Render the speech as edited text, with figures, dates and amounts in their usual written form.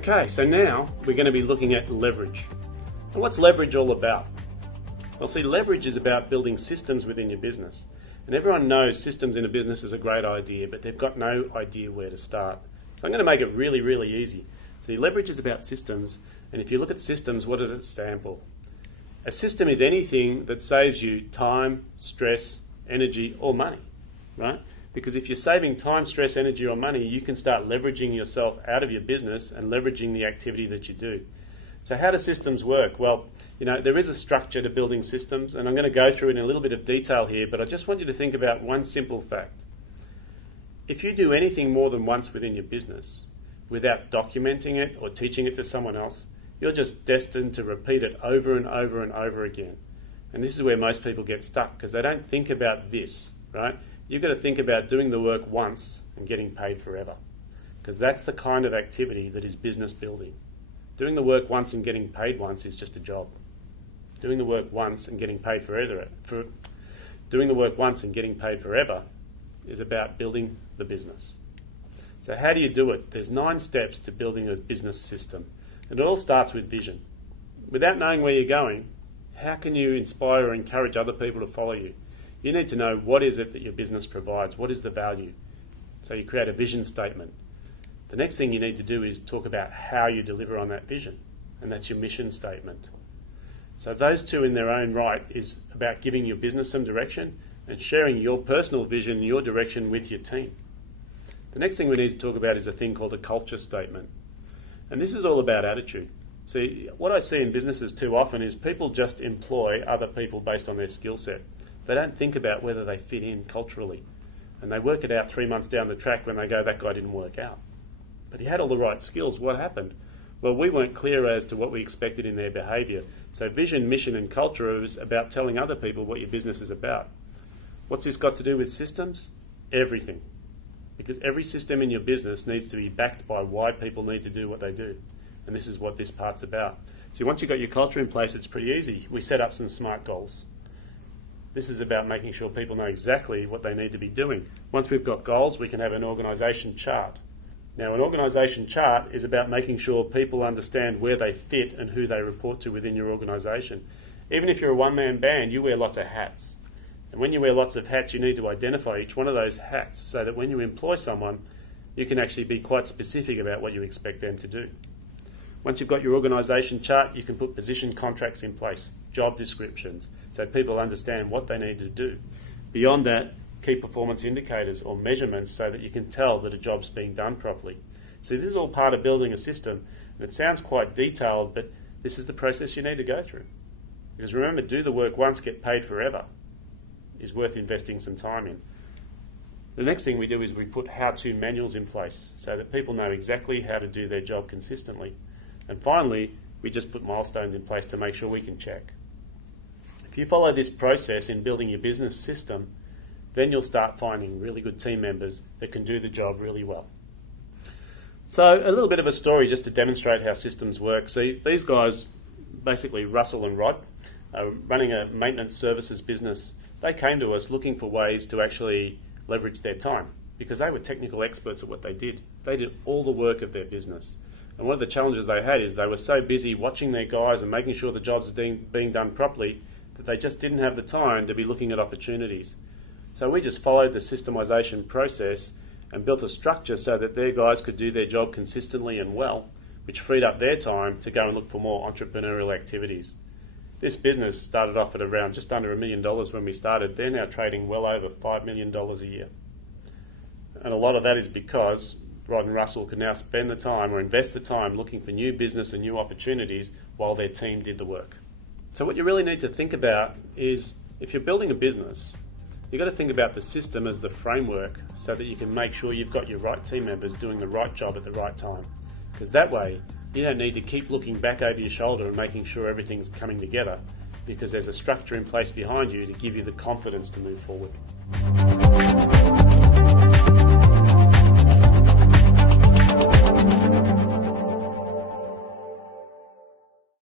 Okay, so now we're going to be looking at leverage. And what's leverage all about? Well, see, leverage is about building systems within your business. And everyone knows systems in a business is a great idea, but they've got no idea where to start. So I'm going to make it really, really easy. See, leverage is about systems, and if you look at systems, what does it stand for? A system is anything that saves you time, stress, energy, or money, right? Because if you're saving time, stress, energy, or money, you can start leveraging yourself out of your business and leveraging the activity that you do. So how do systems work? Well, there is a structure to building systems, and I'm going to go through it in a little bit of detail here, but I just want you to think about one simple fact. If you do anything more than once within your business without documenting it or teaching it to someone else, you're just destined to repeat it over and over and over again. And this is where most people get stuck, because they don't think about this, right? You've got to think about doing the work once and getting paid forever, because that's the kind of activity that is business building. Doing the work once and getting paid once is just a job. Doing the work once and getting paid forever is about building the business. So how do you do it? There's 9 steps to building a business system. And it all starts with vision. Without knowing where you're going, how can you inspire or encourage other people to follow you? You need to know what is it that your business provides, what is the value. So you create a vision statement. The next thing you need to do is talk about how you deliver on that vision, and that's your mission statement. So those two in their own right is about giving your business some direction and sharing your personal vision and your direction with your team. The next thing we need to talk about is a thing called a culture statement. And this is all about attitude. See, what I see in businesses too often is people just employ other people based on their skill set. They don't think about whether they fit in culturally. And they work it out 3 months down the track when they go, that guy didn't work out. But he had all the right skills. What happened? Well, we weren't clear as to what we expected in their behaviour. So vision, mission and culture is about telling other people what your business is about. What's this got to do with systems? Everything. Because every system in your business needs to be backed by why people need to do what they do. And this is what this part's about. So once you've got your culture in place, it's pretty easy. We set up some SMART goals. This is about making sure people know exactly what they need to be doing. Once we've got goals, we can have an organisation chart. Now, an organisation chart is about making sure people understand where they fit and who they report to within your organisation. Even if you're a one-man band, you wear lots of hats. And when you wear lots of hats, you need to identify each one of those hats so that when you employ someone, you can actually be quite specific about what you expect them to do. Once you've got your organisation chart, you can put position contracts in place, job descriptions, so people understand what they need to do. Beyond that, key performance indicators or measurements so that you can tell that a job's being done properly. So this is all part of building a system. And it sounds quite detailed, but this is the process you need to go through. Because remember, do the work once, get paid forever is worth investing some time in. The next thing we do is we put how-to manuals in place so that people know exactly how to do their job consistently. And finally, we just put milestones in place to make sure we can check. If you follow this process in building your business system, then you'll start finding really good team members that can do the job really well. So a little bit of a story just to demonstrate how systems work. See, these guys, basically Russell and Rod, are running a maintenance services business. They came to us looking for ways to actually leverage their time because they were technical experts at what they did. They did all the work of their business. And one of the challenges they had is they were so busy watching their guys and making sure the jobs are being done properly that they just didn't have the time to be looking at opportunities. So we just followed the systemization process and built a structure so that their guys could do their job consistently and well, which freed up their time to go and look for more entrepreneurial activities. This business started off at around just under $1 million when we started. They're now trading well over $5 million a year. And a lot of that is because Rod and Russell can now spend the time or invest the time looking for new business and new opportunities while their team did the work. So what you really need to think about is if you're building a business, you've got to think about the system as the framework so that you can make sure you've got your right team members doing the right job at the right time. Because that way, you don't need to keep looking back over your shoulder and making sure everything's coming together, because there's a structure in place behind you to give you the confidence to move forward.